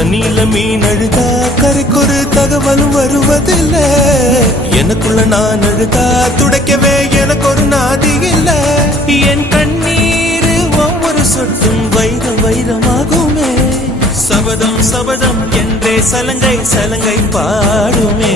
தண்ணியில மீன் அழுதா கரைக்கொரு தகவலும் வருவதில்லை. எனக்குள்ள நான் அழுதா துடைக்கவே எனக்கு ஒரு நாதி இல்லை. என் கண்ணீர் ஒவ்வொரு சொட்டும் வைரம் வைரமாகுமே. சபதம் சபதம் என்றே சலங்கை சலங்கை பாடுமே.